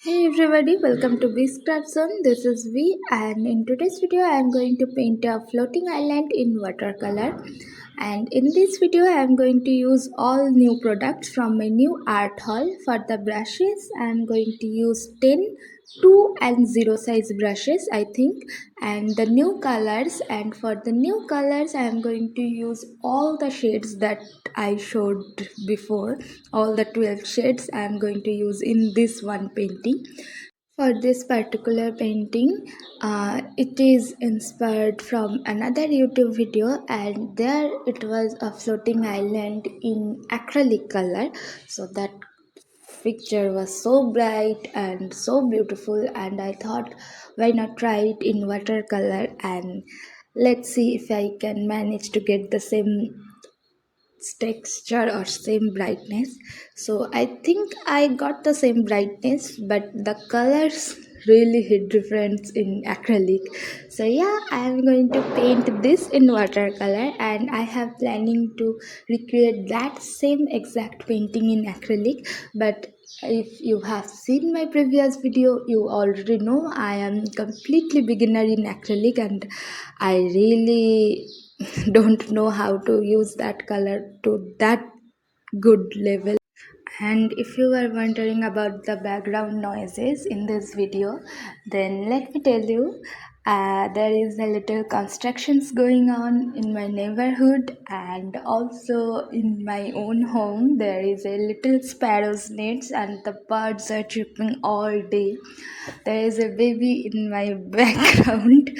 Hey everybody, welcome to V's Craft Zone. This is V, and in today's video I am going to paint a floating island in watercolor. And in this video I am going to use all new products from my new art haul. For the brushes I am going to use 10 2 and 0 size brushes, I think, and the new colors. And for the new colors I am going to use all the shades that I showed before. All the 12 shades I am going to use in this one painting. For this particular painting, it is inspired from another YouTube video, and there it was a floating island in acrylic color. So that picture was so bright and so beautiful, and I thought, why not try it in watercolor, and let's see if I can manage to get the same texture or same brightness. So I think I got the same brightness, but the colors really hit difference in acrylic. So yeah, I am going to paint this in watercolor, and I have planning to recreate that same exact painting in acrylic. But if you have seen my previous video, you already know I am completely beginner in acrylic, and I really don't know how to use that color to that good level. And if you were wondering about the background noises in this video, then let me tell you, there is a little constructions going on in my neighborhood, and also in my own home there is a little sparrow's nest and the birds are chirping all day. There is a baby in my background,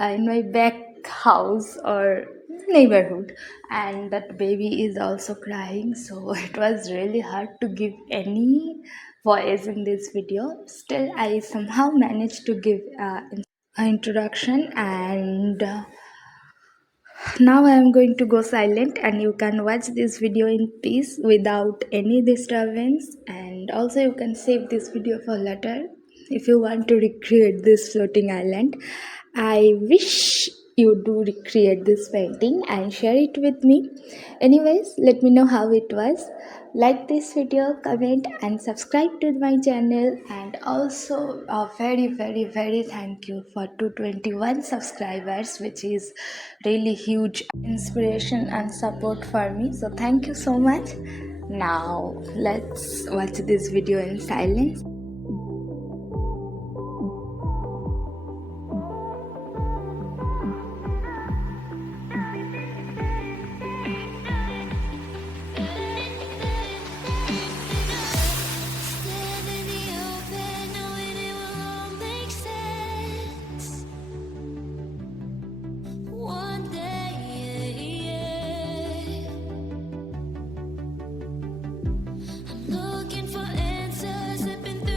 in my back house or neighborhood, and that baby is also crying, so it was really hard to give any voice in this video. Still I somehow managed to give an introduction, and now I am going to go silent, and you can watch this video in peace without any disturbance. And also you can save this video for later if you want to recreate this floating island. I wish you do recreate this painting and share it with me. Anyways, let me know how it was. Like this video, comment and subscribe to my channel. And also a very thank you for 221 subscribers, which is really huge inspiration and support for me. So thank you so much. Now let's watch this video in silence. Looking for answers, I've been through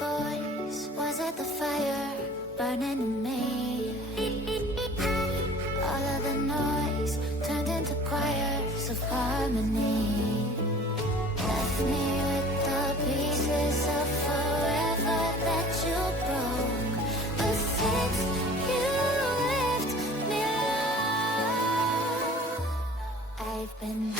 voice? Was it the fire burning in me? All of the noise turned into choirs of harmony. Left me with the pieces of forever that you broke. But since you left me alone, I've been